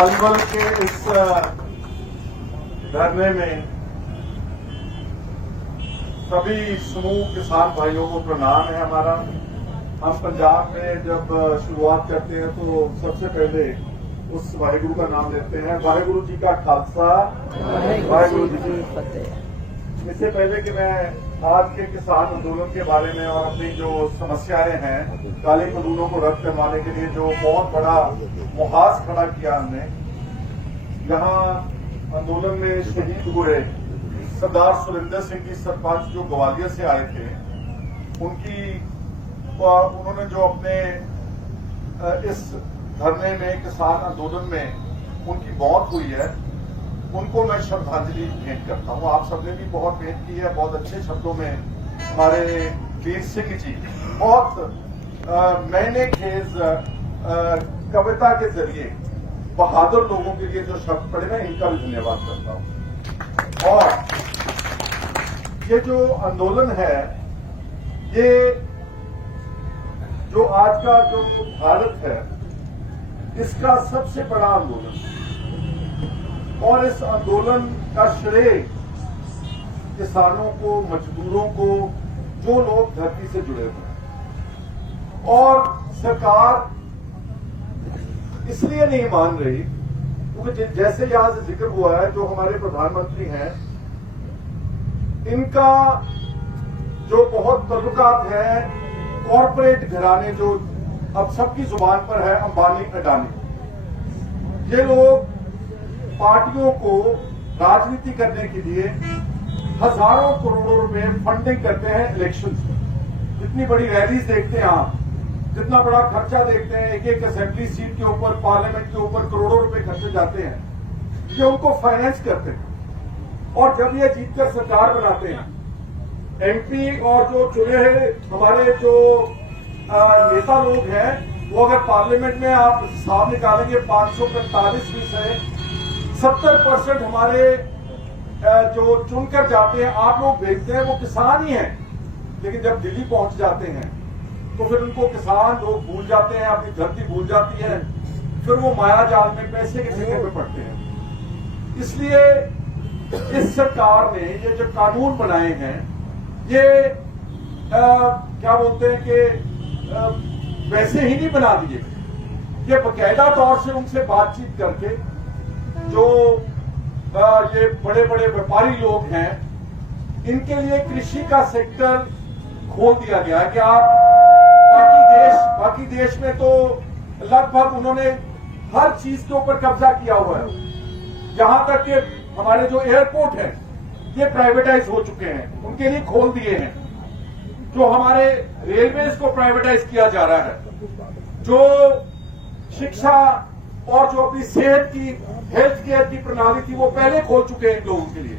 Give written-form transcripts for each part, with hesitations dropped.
पलवल के इस धरने में सभी समूह किसान भाइयों को प्रणाम है हमारा। हम पंजाब में जब शुरुआत करते हैं तो सबसे पहले उस वाहिगुरु का नाम लेते हैं। वाहिगुरु जी का खालसा, वाहिगुरु जी की फतेह। इससे पहले कि मैं आज के किसान आंदोलन के बारे में और अपनी जो समस्याएं हैं, काले कानूनों को रद्द करवाने के लिए जो बहुत बड़ा मुहाज खड़ा किया हमने, यहाँ आंदोलन में शहीद हुए सरदार सुरेंद्र सिंह जी सरपंच जो ग्वालियर से आए थे, उन्होंने जो अपने इस धरने में किसान आंदोलन में उनकी मौत हुई है, उनको मैं श्रद्धांजलि भेंट करता हूं। आप सबने भी बहुत भेंट की है, बहुत अच्छे शब्दों में हमारे वीर सिंह जी बहुत मैंने खेज कविता के जरिए बहादुर लोगों के लिए जो शब्द पढ़े, मैं इनका भी धन्यवाद करता हूं। और ये जो आंदोलन है, ये जो आज का जो भारत है, इसका सबसे बड़ा आंदोलन है। और इस आंदोलन का श्रेय किसानों को, मजदूरों को, जो लोग धरती से जुड़े हुए हैं। और सरकार इसलिए नहीं मान रही क्योंकि जैसे यहां से जिक्र हुआ है, जो हमारे प्रधानमंत्री हैं, इनका जो बहुत तल्लुकात है कॉरपोरेट घराने, जो अब सबकी जुबान पर है, अंबानी अडानी। ये लोग पार्टियों को राजनीति करने के लिए हजारों करोड़ों रुपए फंडिंग करते हैं इलेक्शन से। जितनी बड़ी रैलीज देखते हैं आप, जितना बड़ा खर्चा देखते हैं, एक एक असेंबली सीट के ऊपर, पार्लियामेंट के ऊपर करोड़ों रुपए खर्चे जाते हैं, ये उनको फाइनेंस करते हैं। और जब ये जीतकर सरकार बनाते हैं, एमपी और जो चुने हैं हमारे जो नेता लोग हैं, वो अगर पार्लियामेंट में आप हिसाब निकालेंगे 545 में से 70% हमारे जो चुनकर जाते हैं, आप लोग भेजते हैं, वो किसान ही हैं। लेकिन जब दिल्ली पहुंच जाते हैं तो फिर उनको किसान लोग भूल जाते हैं, अपनी धरती भूल जाती है, फिर वो माया जाल में पैसे के चक्कर में पड़ते हैं। इसलिए इस सरकार ने ये जो कानून बनाए हैं, ये क्या बोलते हैं कि वैसे ही नहीं बना दिए, ये बकायदा तौर से उनसे बातचीत करके जो ये बड़े बड़े व्यापारी लोग हैं, इनके लिए कृषि का सेक्टर खोल दिया गया है कि आप बाकी देश में तो लगभग उन्होंने हर चीज के ऊपर कब्जा किया हुआ है। यहां तक कि हमारे जो एयरपोर्ट है, ये प्राइवेटाइज हो चुके हैं, उनके लिए खोल दिए हैं। जो हमारे रेलवेज को प्राइवेटाइज किया जा रहा है, जो शिक्षा और जो अपनी सेहत की, हेल्थ केयर की प्रणाली थी, वो पहले खोल चुके हैं इन लोगों के लिए।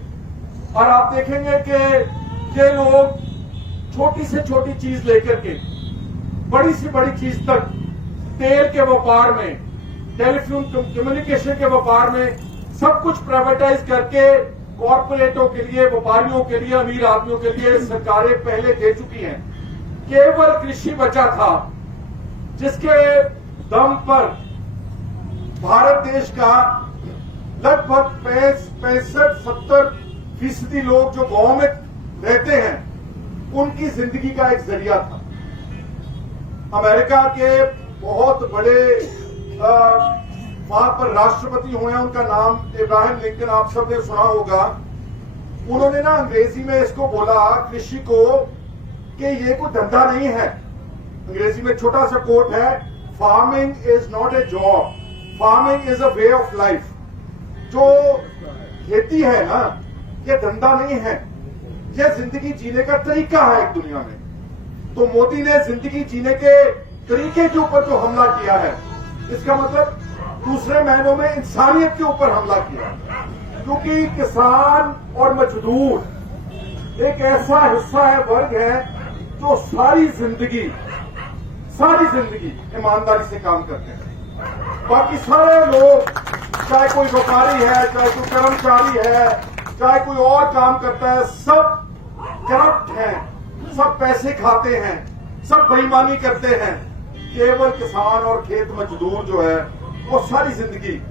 और आप देखेंगे कि ये लोग छोटी से छोटी चीज लेकर के बड़ी से बड़ी चीज तक, तेल के व्यापार में, टेलीफोन कम्युनिकेशन के व्यापार में, सब कुछ प्राइवेटाइज करके कॉर्पोरेटों के लिए, व्यापारियों के लिए, अमीर आदमियों के लिए सरकारें पहले दे चुकी हैं। केवल कृषि बचा था, जिसके दम पर भारत देश का लगभग 65-70% लोग जो गांव में रहते हैं, उनकी जिंदगी का एक जरिया था। अमेरिका के बहुत बड़े वहां पर राष्ट्रपति हुए हैं, उनका नाम इब्राहिम लिंकन, आप सबने सुना होगा। उन्होंने ना अंग्रेजी में इसको बोला, कृषि को, कि ये कोई धंधा नहीं है। अंग्रेजी में छोटा सा कोट है, farming is not a job, farming is a way of life. जो खेती है ना, ये धंधा नहीं है, ये जिंदगी जीने का तरीका है एक दुनिया में। तो मोदी ने जिंदगी जीने के तरीके के ऊपर जो हमला किया है, इसका मतलब दूसरे महीनों में इंसानियत के ऊपर हमला किया। क्योंकि किसान और मजदूर एक ऐसा हिस्सा है, वर्ग है, जो सारी जिंदगी ईमानदारी से काम करते हैं। बाकी सारे लोग, चाहे कोई व्यापारी है, चाहे कोई कर्मचारी है, चाहे कोई और काम करता है, सब करप्ट हैं, सब पैसे खाते हैं, सब बेईमानी करते हैं। केवल किसान और खेत मजदूर जो है, वो सारी जिंदगी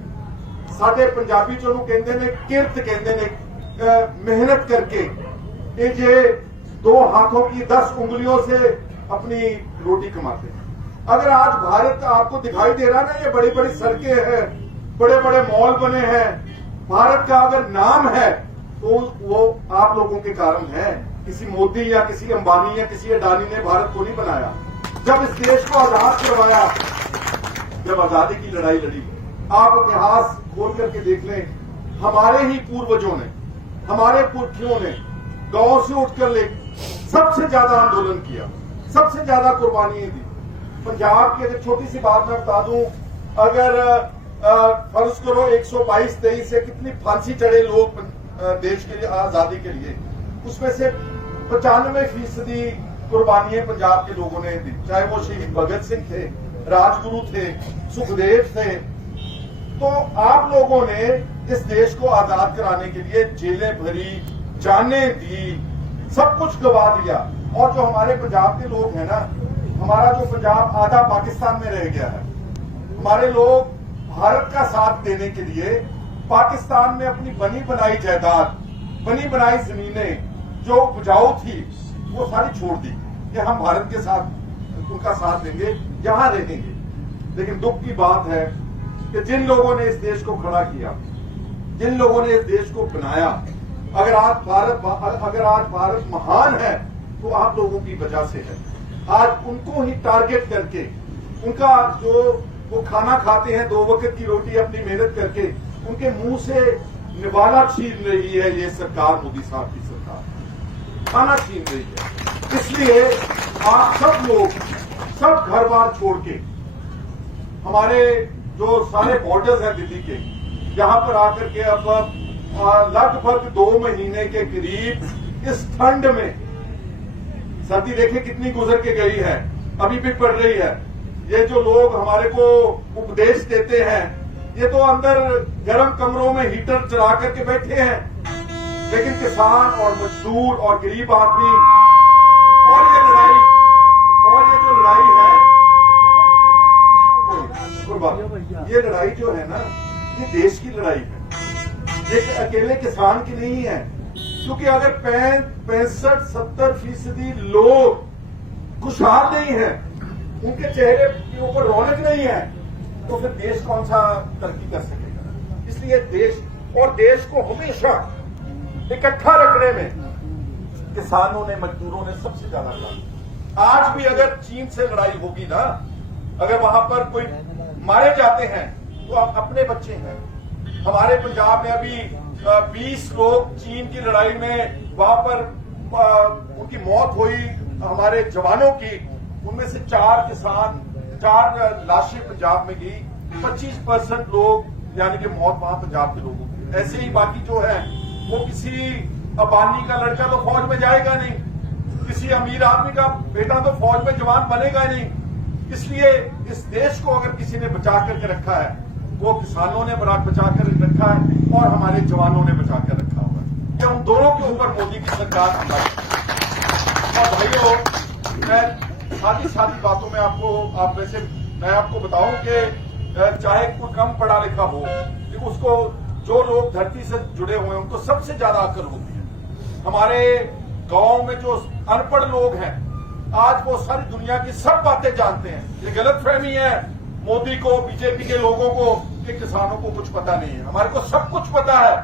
साडे पंजाबी च उहनूं कहंदे ने किरत कहंदे ने, मेहनत करके ये जे 2 हाथों की 10 उंगलियों से अपनी रोटी कमाते हैं। अगर आज भारत आपको दिखाई दे रहा ना, ये बड़ी बड़ी सड़कें हैं, बड़े बड़े मॉल बने हैं, भारत का अगर नाम है तो वो आप लोगों के कारण है। किसी मोदी या किसी अंबानी या किसी अडानी ने भारत को नहीं बनाया। जब इस देश को आजाद करवाया, जब आजादी की लड़ाई लड़ी, आप इतिहास खोल करके देख लें, हमारे ही पूर्वजों ने, हमारे पुरखियों ने गांव से उठकर ले सबसे ज्यादा आंदोलन किया, सबसे ज्यादा कुर्बानियां दी। पंजाब की अगर छोटी सी बात मैं बता दूं, अगर फर्ज करो 122-23 से कितनी फांसी चढ़े लोग देश के लिए, आजादी के लिए, उसमें से 95% कुर्बानियां पंजाब के लोगों ने दी। चाहे वो शहीद भगत सिंह थे, राजगुरु थे, सुखदेव थे। तो आप लोगों ने इस देश को आजाद कराने के लिए जेलें भरी, जानें दी, सब कुछ गवा दिया। और जो हमारे पंजाब के लोग हैं ना, हमारा जो पंजाब आधा पाकिस्तान में रह गया है, हमारे लोग भारत का साथ देने के लिए पाकिस्तान में अपनी बनी बनाई जायदाद, बनी बनाई जमीनें जो उपजाऊ थी, वो सारी छोड़ दी कि हम भारत के साथ उनका साथ देंगे, यहां रहेंगे। लेकिन दुख की बात है कि जिन लोगों ने इस देश को खड़ा किया, जिन लोगों ने इस देश को बनाया, अगर आज भारत महान है तो आप लोगों की वजह से है। आज उनको ही टारगेट करके, उनका जो वो खाना खाते हैं 2 वक्त की रोटी अपनी मेहनत करके, उनके मुंह से निवाला छीन रही है ये सरकार, मोदी साहब की सरकार खाना छीन रही है। इसलिए आप सब लोग, सब घर बार छोड़ के, हमारे जो सारे बॉर्डर्स हैं दिल्ली के, यहां पर आकर के अब लगभग 2 महीने के करीब इस ठंड में, सर्दी देखे कितनी गुजर के गई है, अभी भी पड़ रही है। ये जो लोग हमारे को उपदेश देते हैं, ये तो अंदर गर्म कमरों में हीटर चला करके बैठे हैं, लेकिन किसान और मजदूर और गरीब आदमी, और ये जो लड़ाई है, ये लड़ाई जो है ना, ये देश की लड़ाई है, ये अकेले किसान की नहीं है। क्योंकि अगर 65-70% लोग खुशहाल नहीं है, उनके चेहरे के ऊपर रौनक नहीं है, तो फिर देश कौन सा तरक्की कर सकेगा। इसलिए देश को हमेशा इकट्ठा रखने में किसानों ने, मजदूरों ने सबसे ज्यादा काम। आज भी अगर चीन से लड़ाई होगी ना, अगर वहां पर कोई मारे जाते हैं तो अपने बच्चे हैं। हमारे पंजाब में अभी 20 लोग चीन की लड़ाई में वहां पर उनकी मौत हुई, हमारे जवानों की। उनमें से 4 लाशें पंजाब में गई, 25% लोग यानी कि मौत वहां पंजाब के लोगों की। ऐसे ही बाकी जो है, वो किसी अबानी का लड़का तो फौज में जाएगा नहीं, किसी अमीर आदमी का बेटा तो फौज में जवान बनेगा नहीं। इसलिए इस देश को अगर किसी ने बचा करके रखा है, वो किसानों ने बचा कर रखा है और हमारे जवानों ने बचा कर रखा हुआ है। कि उन दोनों के ऊपर मोदी की सरकार हमारी। और भाइयों, मैं सादी बातों में मैं आपको बताऊं कि चाहे कोई कम पढ़ा लिखा हो, उसको जो लोग धरती से जुड़े हुए हैं उनको सबसे ज्यादा अकल होती है। हमारे गांव में जो अनपढ़ लोग हैं, आज वो सारी दुनिया की सब बातें जानते हैं। ये गलतफहमी है मोदी को, बीजेपी के लोगों को, कि किसानों को कुछ पता नहीं है। हमारे को सब कुछ पता है।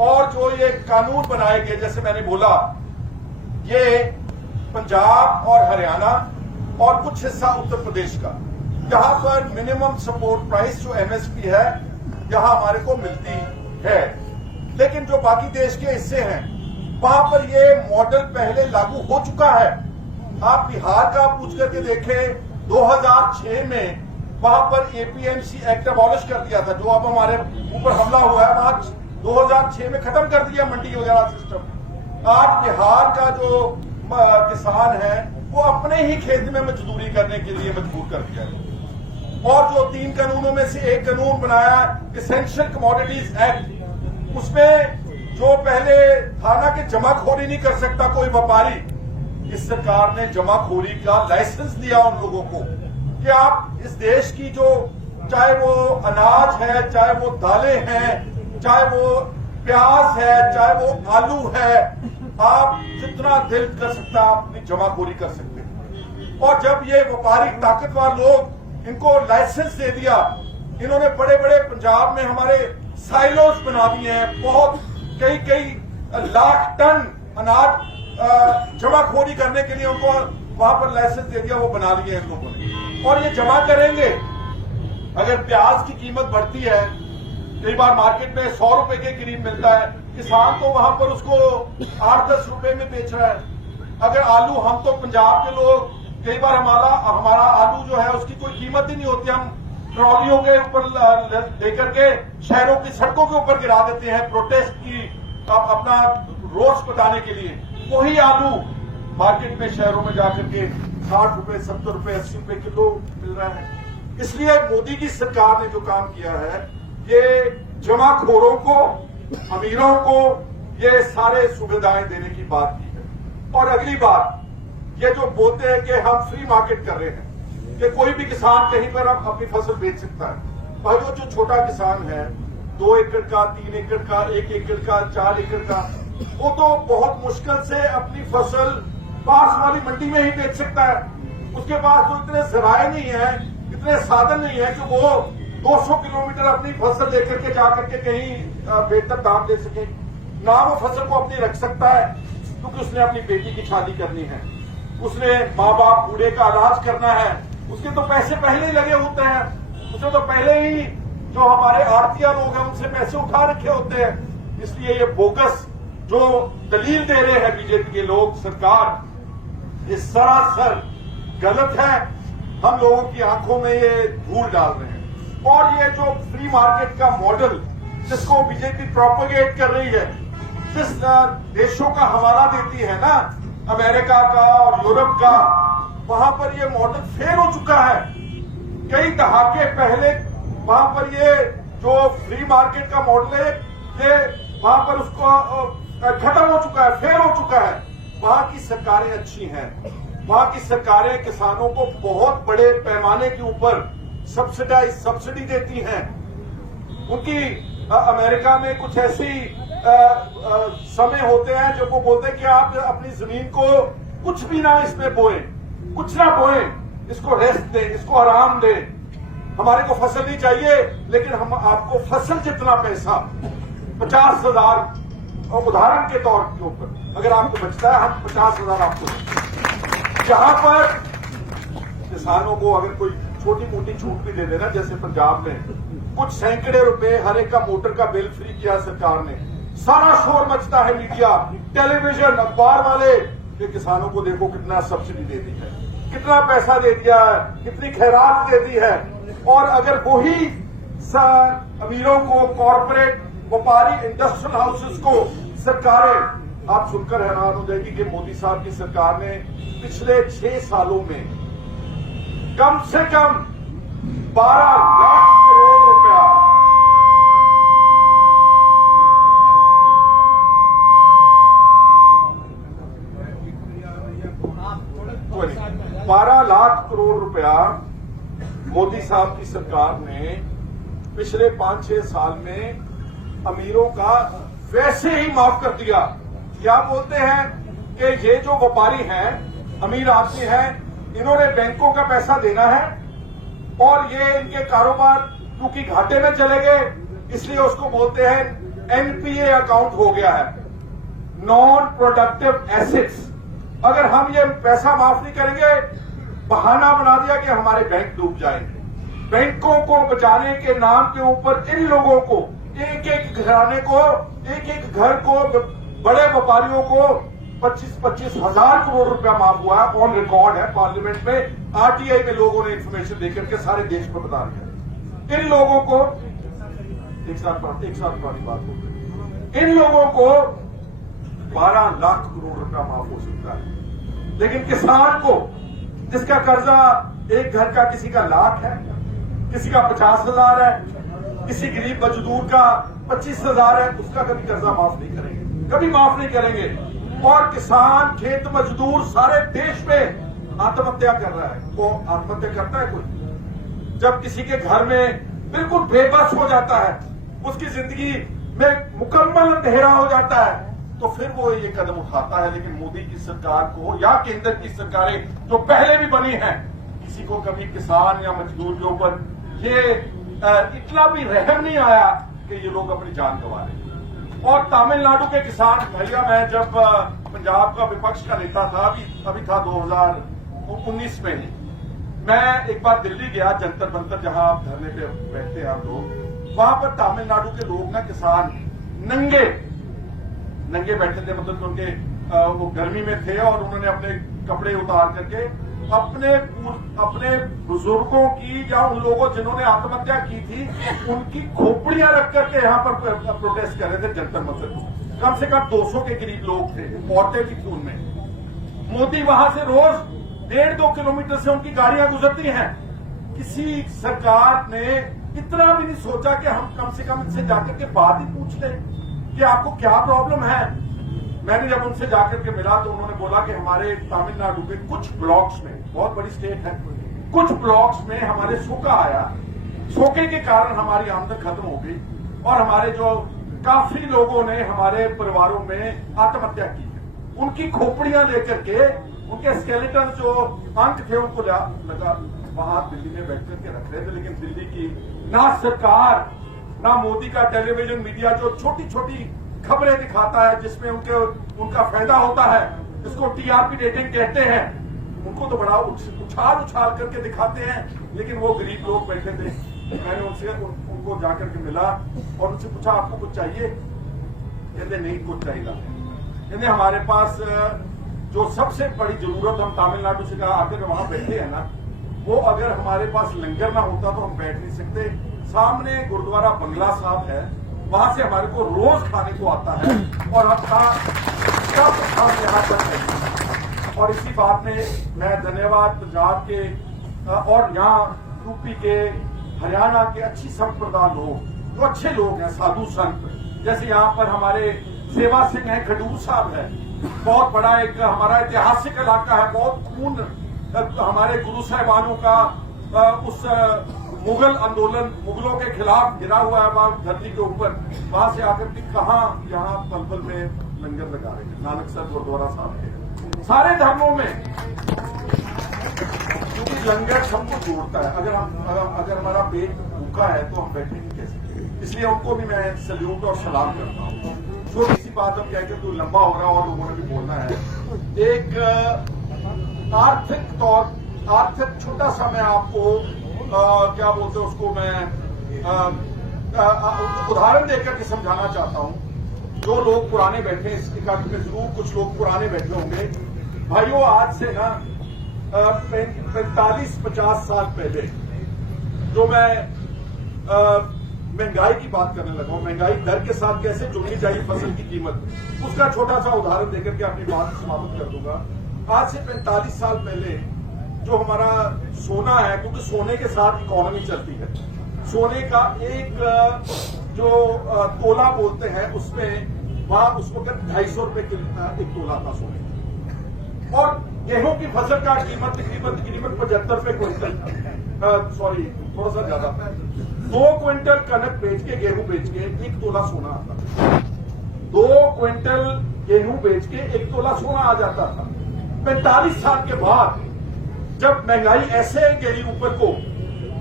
और जो ये कानून बनाए गए, जैसे मैंने बोला, ये पंजाब और हरियाणा और कुछ हिस्सा उत्तर प्रदेश का, यहां पर मिनिमम सपोर्ट प्राइस जो एमएसपी है, यहां हमारे को मिलती है। लेकिन जो बाकी देश के हिस्से हैं, वहां पर ये मॉडल पहले लागू हो चुका है। आप बिहार का पूछ करके देखें, 2006 में वहां पर एपीएमसी एक्ट अबॉलिश कर दिया था, जो अब हमारे ऊपर हमला हुआ है, वहां 2006 में खत्म कर दिया मंडी वगैरह सिस्टम। आज बिहार का जो किसान है, वो अपने ही खेत में मजदूरी करने के लिए मजबूर कर दिया है। और जो 3 कानूनों में से एक कानून बनाया, एसेंशियल कमोडिटीज एक्ट, उसमें जो पहले था ना कि जमाखोरी नहीं कर सकता कोई व्यापारी, इस सरकार ने जमाखोरी का लाइसेंस दिया उन लोगों को कि आप इस देश की जो चाहे वो अनाज है, चाहे वो दालें हैं, चाहे वो प्याज है, चाहे वो आलू है, आप जितना दिल कर सकता है अपनी जमाखोरी कर सकते हैं। और जब ये व्यापारिक ताकतवर लोग इनको लाइसेंस दे दिया, इन्होंने बड़े बड़े पंजाब में हमारे साइलोस बना दिए हैं, बहुत कई लाख टन अनाज जमाखोरी करने के लिए उनको वहां पर लाइसेंस दे दिया, वो बना लिए इन लोगों ने, और ये जमा करेंगे। अगर प्याज की कीमत बढ़ती है, कई बार मार्केट में 100 रुपए के करीब मिलता है, किसान तो वहां पर उसको 8-10 रुपए में बेच रहा है। अगर आलू, हम तो पंजाब के लोग, कई बार हमारा आलू जो है उसकी कोई कीमत ही नहीं होती, हम ट्रॉलियों के ऊपर लेकर के शहरों की सड़कों के ऊपर गिरा देते हैं प्रोटेस्ट की, अपना रोष बताने के लिए। वही आलू मार्केट में शहरों में जाकर के 60 रुपए, 70 रुपए, 80 रुपए किलो मिल रहा है। इसलिए मोदी की सरकार ने जो काम किया है, ये जमाखोरों को, अमीरों को ये सारे सुविधाएं देने की बात की है। और अगली बात, ये जो बोलते हैं कि हम फ्री मार्केट कर रहे हैं, कि कोई भी किसान कहीं पर अपनी फसल बेच सकता है। और वो जो छोटा किसान है, 2 एकड़ का, 3 एकड़ का, 1 एकड़ का, 4 एकड़ का, वो तो बहुत मुश्किल से अपनी फसल पास वाली मंडी में ही बेच सकता है। उसके पास तो इतने जराए नहीं है, इतने साधन नहीं है कि वो 200 किलोमीटर अपनी फसल लेकर के जाकर के कहीं बेहतर दाम दे सके। ना वो फसल को अपनी रख सकता है, क्योंकि उसने अपनी बेटी की शादी करनी है, उसने माँ बाप बूढ़े का इलाज करना है, उसके तो पैसे पहले ही लगे होते हैं, उसने तो पहले ही जो हमारे आड़तिया लोग हैं उनसे पैसे उठा रखे होते हैं। इसलिए ये बोगस जो दलील दे रहे हैं बीजेपी के लोग, सरकार, ये सरासर गलत है। हम लोगों की आंखों में ये धूल डाल रहे हैं। और ये जो फ्री मार्केट का मॉडल जिसको बीजेपी प्रोपोगेट कर रही है, जिस देशों का हवाला देती है ना, अमेरिका का और यूरोप का, वहां पर ये मॉडल फेल हो चुका है। कई दहाके पहले वहां पर ये जो फ्री मार्केट का मॉडल है, ये वहां पर उसको खत्म हो चुका है, फेल हो चुका है। वहां की सरकारें अच्छी हैं, वहां की सरकारें किसानों को बहुत बड़े पैमाने के ऊपर सब्सिडी देती हैं। उनकी अमेरिका में कुछ ऐसी समय होते हैं जब वो बोलते हैं कि आप अपनी जमीन को कुछ भी ना इसमें बोएं, कुछ ना बोएं, इसको रेस्ट दें, इसको आराम दें। हमारे को फसल नहीं चाहिए, लेकिन हम आपको फसल जितना पैसा 50,000 उदाहरण के तौर के ऊपर अगर आपको बचता है, हम 50,000 आपको दें। जहां पर किसानों को अगर कोई छोटी मोटी छूट भी दे देना, जैसे पंजाब में कुछ सैकड़े रुपए हर एक का मोटर का बिल फ्री किया सरकार ने, सारा शोर मचता है, मीडिया, टेलीविजन, अखबार वाले, कि किसानों को देखो कितना सब्सिडी दे दी है, कितना पैसा दे दिया है, कितनी खैरात दे दी है। और अगर वही अमीरों को, कॉर्पोरेट व्यापारी इंडस्ट्रियल हाउसेस को सरकारें, आप सुनकर हैरान हो जाएगी कि मोदी साहब की सरकार ने पिछले 6 सालों में कम से कम 12 लाख करोड़ रुपया मोदी साहब की सरकार ने पिछले 5-6 साल में अमीरों का वैसे ही माफ कर दिया। क्या बोलते हैं कि ये जो व्यापारी हैं, अमीर आदमी हैं, इन्होंने बैंकों का पैसा देना है और ये इनके कारोबार क्योंकि घाटे में चले गए, इसलिए उसको बोलते हैं एनपीए अकाउंट हो गया है, नॉन प्रोडक्टिव एसेट्स। अगर हम ये पैसा माफ नहीं करेंगे, बहाना बना दिया कि हमारे बैंक डूब जाएंगे। बैंकों को बचाने के नाम के ऊपर इन लोगों को, एक एक घराने को, एक एक घर को, बड़े व्यापारियों को 25-25 हजार करोड़ रुपया माफ हुआ है। ऑन रिकॉर्ड है, पार्लियामेंट में, आरटीआई में लोगों ने इंफॉर्मेशन देकर के सारे देश को बता दिया। इन लोगों को एक साल पुरानी बात हो गई, इन लोगों को 12 लाख करोड़ रुपया माफ हो सकता है, लेकिन किसान को जिसका कर्जा एक घर का किसी का लाख है, किसी का 50,000 है, किसी गरीब मजदूर का 25,000 है, उसका कभी कर्जा माफ नहीं करेंगे, कभी माफ नहीं करेंगे। और किसान, खेत मजदूर सारे देश में आत्महत्या कर रहा है। वो आत्महत्या करता है कोई? जब किसी के घर में बिल्कुल बेबस हो जाता है, उसकी जिंदगी में मुकम्मल अंधेरा हो जाता है, तो फिर वो ये कदम उठाता है। लेकिन मोदी की सरकार को या केंद्र की सरकारें जो पहले भी बनी हैं, किसी को कभी किसान या मजदूर के ऊपर ये इतना भी रहम नहीं आया कि ये लोग अपनी जान गंवा रहे। और तमिलनाडु के किसान भैया, मैं जब पंजाब का विपक्ष का नेता था, अभी था 2019 में ही, मैं एक बार दिल्ली गया, जंतर मंतर जहां आप धरने पे बैठते हैं आप लोग, वहां पर तमिलनाडु के लोग ना, किसान नंगे बैठे थे, मतलब उनके वो गर्मी में थे और उन्होंने अपने कपड़े उतार करके अपने बुजुर्गों की या उन लोगों जिन्होंने आत्महत्या की थी उनकी खोपड़ियां रख करके यहां पर प्रोटेस्ट कर रहे थे जंतर मंतर। कम से कम 200 के करीब लोग थे, औरतें भी थी उनमें। मोदी वहां से रोज 1.5-2 किलोमीटर से उनकी गाड़ियां गुजरती हैं। किसी सरकार ने इतना भी नहीं सोचा कि हम कम से कम इनसे जाकर के बात ही पूछ लें कि आपको क्या प्रॉब्लम है। मैंने जब उनसे जाकर के मिला तो उन्होंने बोला कि हमारे तमिलनाडु के कुछ ब्लॉक्स में, बहुत बड़ी स्टेट है, कुछ ब्लॉक्स में हमारे सूखा आया, सूखे के कारण हमारी आमदन खत्म हो गई और हमारे जो काफी लोगों ने हमारे परिवारों में आत्महत्या की है। उनकी खोपड़ियां लेकर के, उनके स्केलेटन जो अंक थे उनको लगा वहां दिल्ली में बैठ करके रख रहे थे। लेकिन दिल्ली की ना सरकार ना मोदी का टेलीविजन मीडिया जो छोटी छोटी खबरें दिखाता है जिसमें उनका फायदा होता है, जिसको टीआरपी रेटिंग कहते हैं, उनको तो बड़ा उछाल करके दिखाते हैं। लेकिन वो गरीब लोग बैठे थे, मैंने उनको जाकर के मिला और उनसे पूछा आपको कुछ चाहिए? कहते नहीं कुछ चाहिए। कहते हमारे पास जो सबसे बड़ी जरूरत, हम तमिलनाडु से कहा आकर वहां बैठे हैं ना, वो अगर हमारे पास लंगर ना होता तो हम बैठ नहीं सकते। सामने गुरुद्वारा बंगला साहब है, वहां से हमारे को रोज खाने को आता है और अब हम यहाँ पर हैं। और इसी बात में मैं धन्यवाद पंजाब के और यहाँ यूपी के, हरियाणा के अच्छी संप्रदाय लोग, जो अच्छे लोग हैं, साधु संत, जैसे यहाँ पर हमारे सेवा सिंह है, खडूर साहब है, बहुत बड़ा एक हमारा ऐतिहासिक इलाका है, बहुत खून हमारे गुरु साहिबानों का उस मुगल आंदोलन, मुगलों के खिलाफ गिरा हुआ है वहां धरती के ऊपर, वहां से आकर के कहा यहाँ पलवल में लंगर लगा रहे हैं, नानकसर गुरुद्वारा साहब के। सारे धर्मों में, क्योंकि लंगर सबको जोड़ता है। अगर हमारा पेट भूखा है तो हम बैठेंगे कैसे? इसलिए उनको भी मैं सल्यूट और सलाम करता हूँ। छोटी सी बात अब कहकर तो लंबा हो रहा है और लोगों ने भी बोलना है। एक आर्थिक छोटा सा मैं आपको क्या बोलते हैं उसको, मैं उदाहरण देकर के समझाना चाहता हूं। जो लोग पुराने बैठे, इस इकट्ठ में जरूर कुछ लोग पुराने बैठे होंगे। भाइयों, आज से ना 45-50 साल पहले जो मैं महंगाई की बात करने लगा हूं, महंगाई दर के साथ कैसे जुड़नी चाहिए फसल की कीमत, उसका छोटा सा उदाहरण देकर के अपनी बात समाप्त कर दूंगा। आज से 45 साल पहले जो हमारा सोना है, क्योंकि सोने के साथ इकोनॉमी चलती है, सोने का एक जो तोला बोलते हैं उसमें वहां उस वक्त 250 रुपए एक तोला था सोने। और गेहूं की फसल का कीमत तकरीबन 75 रुपए क्विंटल, सॉरी थोड़ा सा ज्यादा, 2 क्विंटल कनक बेच के, गेहूं बेच के 1 तोला सोना आता था। 2 क्विंटल गेहूं बेच के 1 तोला सोना आ जाता था। 45 साल के बाद जब महंगाई ऐसे गिरी ऊपर को,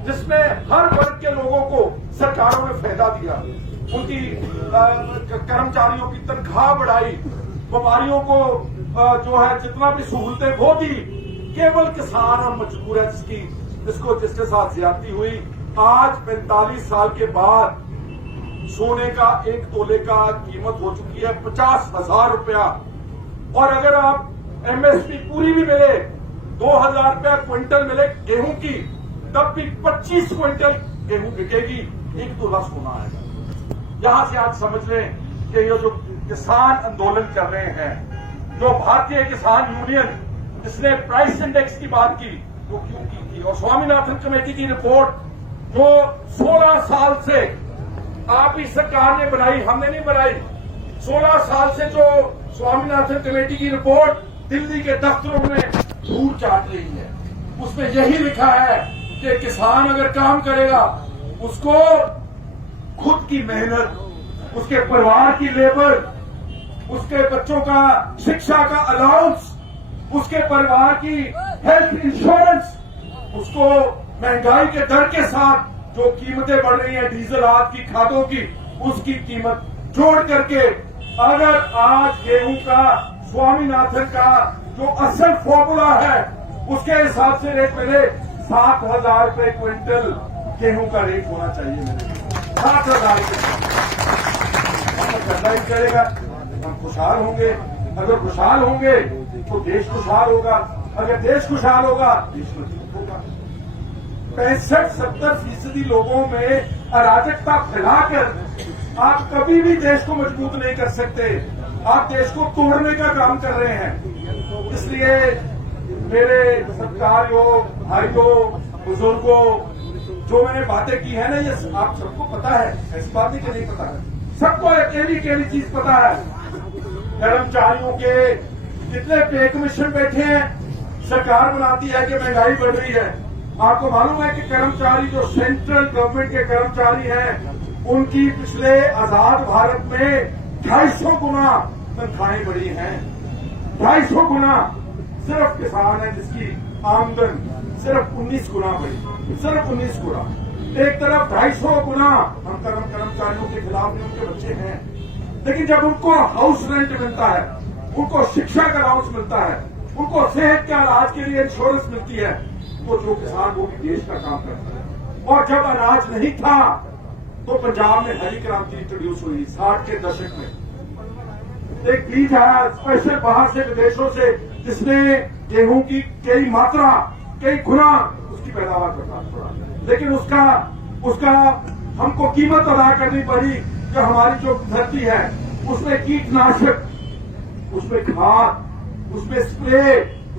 जिसमें हर वर्ग के लोगों को सरकारों ने फायदा दिया, उनकी कर्मचारियों की तनख्वाह बढ़ाई, बीमारियों को जो है जितना भी सहूलतें वो दी, केवल किसान और मजदूर है जिसके साथ ज्यादती हुई। आज 45 साल के बाद सोने का 1 तोले का कीमत हो चुकी है 50,000 रुपया। और अगर आप एमएसपी पूरी भी मिले, 2,000 रुपया क्विंटल मिले गेहूं की, तब भी 25 क्विंटल गेहूं बिकेगी, 1 तोला सोना आएगा। यहां से आज समझ लें कि ये जो किसान आंदोलन कर रहे हैं, जो भारतीय किसान यूनियन जिसने प्राइस इंडेक्स की बात की, वो क्यों की? और स्वामीनाथन कमेटी की रिपोर्ट जो 16 साल से आप ही सरकार ने बनाई, हमने नहीं बनाई, 16 साल से जो स्वामीनाथन कमेटी की रिपोर्ट दिल्ली के दफ्तरों में धूल चाट रही है, उसमें यही लिखा है कि किसान अगर काम करेगा उसको खुद की मेहनत, उसके परिवार की लेबर, उसके बच्चों का शिक्षा का अलाउंस, उसके परिवार की हेल्थ इंश्योरेंस, उसको महंगाई के दर के साथ जो कीमतें बढ़ रही हैं डीजल आदि की खादों की, उसकी कीमत जोड़ करके अगर आज गेहूं का स्वामीनाथन का जो असल फॉर्मूला है उसके हिसाब से रेट मिले 7,000 रुपए क्विंटल गेहूं का रेट होना चाहिए मेरे 7,000 करना ही करेगा। हम खुशहाल होंगे, अगर खुशहाल होंगे तो देश खुशहाल होगा, अगर देश खुशहाल होगा देश मजबूत होगा। 65-70% लोगों में अराजकता फैलाकर आप कभी भी देश को मजबूत नहीं कर सकते, आप देश को तोड़ने का काम कर रहे हैं। इसलिए मेरे सत्कार्यों, भाइयों, बुजुर्गों, जो मैंने बातें की है ना, ये आप सबको पता है, ऐसी बात नहीं कि नहीं पता है, सबको अकेली चीज पता है। कर्मचारियों के जितने पे कमीशन बैठे हैं, सरकार बनाती है कि महंगाई बढ़ रही है। आपको मालूम है कि कर्मचारी जो सेंट्रल गवर्नमेंट के कर्मचारी हैं, उनकी पिछले आजाद भारत में 250 गुना तनख्वाहें बढ़ी हैं, 250 गुना। सिर्फ किसान है जिसकी आमदन सिर्फ 19 गुना बढ़ी, सिर्फ 19 गुना। एक तरफ 250 गुना हम कर्मचारियों के खिलाफ भी उनके बच्चे हैं, लेकिन जब उनको हाउस रेंट मिलता है, उनको शिक्षा का अलाउंस मिलता है, उनको सेहत के इलाज के लिए इंश्योरेंस मिलती है, तो जो किसान वो भी देश का काम करता है। और जब अनाज नहीं था तो पंजाब में हरी क्रांति इंट्रोड्यूस हुई 60 के दशक में। एक बीज आया स्पेशल बाहर से, विदेशों से, जिसने गेहूं की कई मात्रा, कई गुना उसकी पैदावार करना, लेकिन उसका हमको कीमत अदा करनी पड़ी कि हमारी जो धरती है उसमें कीटनाशक, उसमें खाद, उसमें स्प्रे,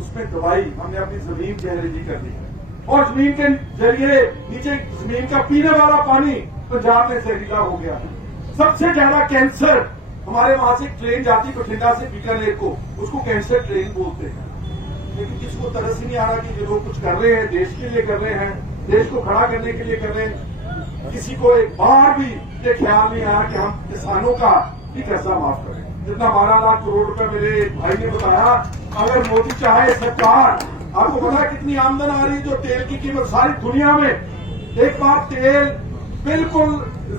उसमें दवाई हमने अपनी जमीन जहरीली कर दी, और जमीन के जरिए नीचे जमीन का पीने वाला पानी पंजाब में जहरीला हो गया। सबसे ज्यादा कैंसर हमारे वहां से ट्रेन जाती बठिंडा से बीकानेर को, उसको कैंसर ट्रेन बोलते हैं। लेकिन किसको तरस ही नहीं आ रहा कि ये लोग कुछ कर रहे हैं, देश के लिए कर रहे हैं, देश को खड़ा करने के लिए कर रहे हैं। किसी को एक बार भी ये ख्याल नहीं आया कि हम किसानों का भी कर्जा माफ करें। जितना 12 लाख करोड़ रुपए मेरे भाई ने बताया, अगर मोदी चाहे सरकार, आपको पता है कितनी आमदन आ रही है, जो तेल की कीमत सारी दुनिया में, एक बार तेल बिल्कुल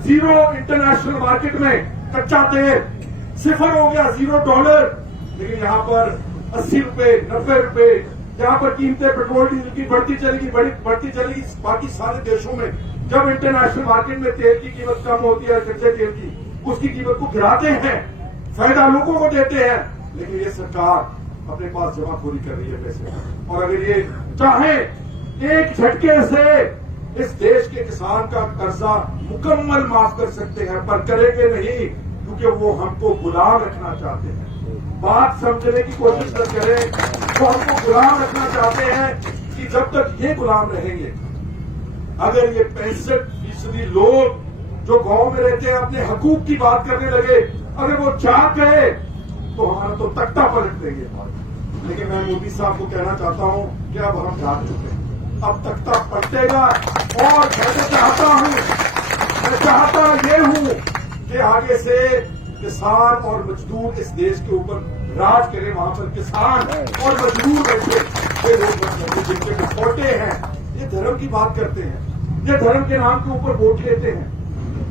जीरो इंटरनेशनल मार्केट में, कच्चा तेल सिफर हो गया, $0, लेकिन यहाँ पर 80 रुपए, 90 रुपए, यहाँ पर कीमतें पेट्रोल डीजल की बढ़ती चलेगी। बाकी सारे देशों में जब इंटरनेशनल मार्केट में तेल की कीमत कम होती है, कच्चे तेल की, उसकी कीमत को गिराते हैं, फायदा लोगों को देते हैं, लेकिन ये सरकार अपने पास जमाखोरी कर रही है पैसे। और अगर ये चाहे एक झटके से इस देश के किसान का कर्जा मुकम्मल माफ कर सकते हैं, पर करेंगे नहीं, क्योंकि वो हमको गुलाम रखना चाहते हैं। बात समझने की कोशिश न करें, वो हमको गुलाम रखना चाहते हैं कि जब तक ये गुलाम रहेंगे, अगर ये 65% लोग जो गांव में रहते हैं अपने हकूक की बात करने लगे, अगर वो जाग गए तो हमारा तो तख्ता पलट देंगे। लेकिन मैं मोदी साहब को कहना चाहता हूं कि अब हम जाग चुके हैं, अब तख्ता पलटेगा। और मैं चाहता ये हूं कि आगे से किसान और मजदूर इस देश के ऊपर राज करें। वहां पर किसान और मजदूर बैठे, ये लोग जिनके मुखौटे हैं, ये धर्म की बात करते हैं, ये धर्म के नाम के ऊपर वोट लेते हैं,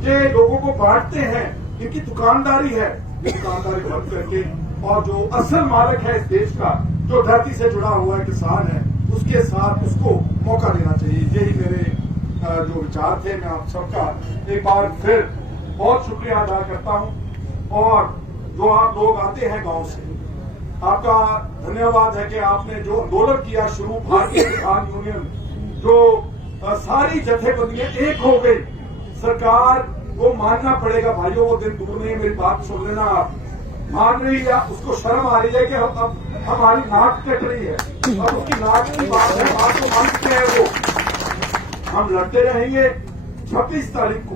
ये लोगों को बांटते हैं, इनकी दुकानदारी है। ये दुकानदारी बंद करके, और जो असल मालिक है इस देश का, जो धरती से जुड़ा हुआ है, किसान है, उसके साथ उसको मौका देना चाहिए। यही मेरे जो विचार थे। मैं आप सबका एक बार फिर बहुत शुक्रिया अदा करता हूं। और जो आप लोग आते हैं गांव से, आपका धन्यवाद है कि आपने जो आंदोलन किया शुरू, भारतीय किसान यूनियन, जो सारी जथेबंदियां एक हो गई, सरकार को मानना पड़ेगा भाइयों, वो दिन दूर नहीं है। मेरी बात सुन लेना, आप मान रही है, उसको शर्म आ रही है कि अब हमारी नाक कट रही है, अब उसकी नाक की बात है, बात को मानते हैं वो। हम लड़ते रहेंगे। 26 तारीख को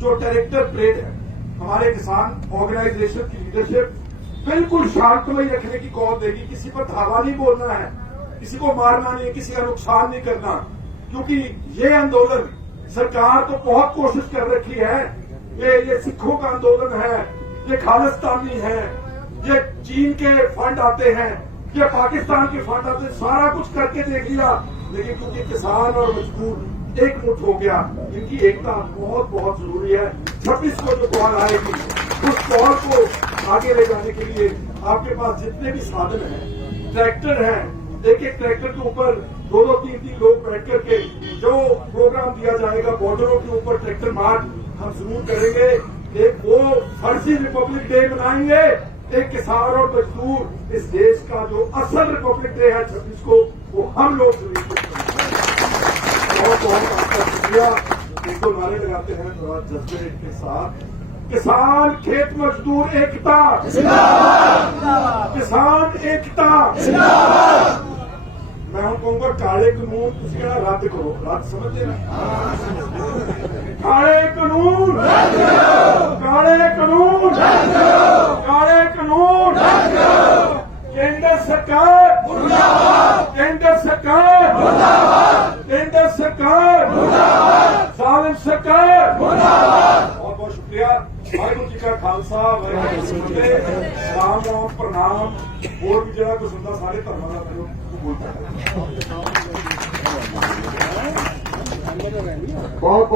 जो ट्रैक्टर परेड है, हमारे किसान ऑर्गेनाइजेशन की लीडरशिप बिल्कुल शांतमय रखने की कॉल देगी। किसी पर धावा नहीं बोलना है, किसी को मारना नहीं है, किसी का नुकसान नहीं करना। क्योंकि ये आंदोलन सरकार तो बहुत कोशिश कर रखी है, ये सिखों का आंदोलन है, ये खालिस्तानी है, ये चीन के फंड आते हैं, ये पाकिस्तान के फंड आते हैं, सारा कुछ करके देख लिया, लेकिन क्योंकि किसान और मजदूर एक मुठ हो गया, इनकी एकता बहुत बहुत जरूरी है। 26 को जो कॉल आएगी उस कॉल को आगे ले जाने के लिए आपके पास जितने भी साधन हैं, ट्रैक्टर हैं, एक एक ट्रैक्टर के ऊपर 2-2, 3-3 लोग बैठ करके जो प्रोग्राम दिया जाएगा बॉर्डरों के ऊपर ट्रैक्टर मार्च हम जरूर करेंगे। एक वो फर्जी रिपब्लिक डे मनाएंगे, एक किसान और मजदूर इस देश का जो असल रिपब्लिक डे है 26 को, वो हम लोग सेलिब्रेट करेंगे। बहुत बहुत आपका शुक्रिया। एक दो नारे लगाते हैं थोड़ा जज्बे के साथ। किसान खेत मजदूर एकता, किसान एकता। मैं हम कहूंगा काले कानून तुम कहना रद्द करो, रद्द समझते ना, काले कानून, काले कानून, काले कानून। केंद्र सरकार, केंद्र सरकार, केंद्र सरकार, जालिम सरकार। बहुत बहुत शुक्रिया। वाहिगुरू जी का खालसा, वाहिगुरू जी की फतेह। राम राम प्रणाम। और भी जरा कुछ ਹੁੰਦਾ सारे धर्मां ਦਾ बोलता है। बहुत बहुत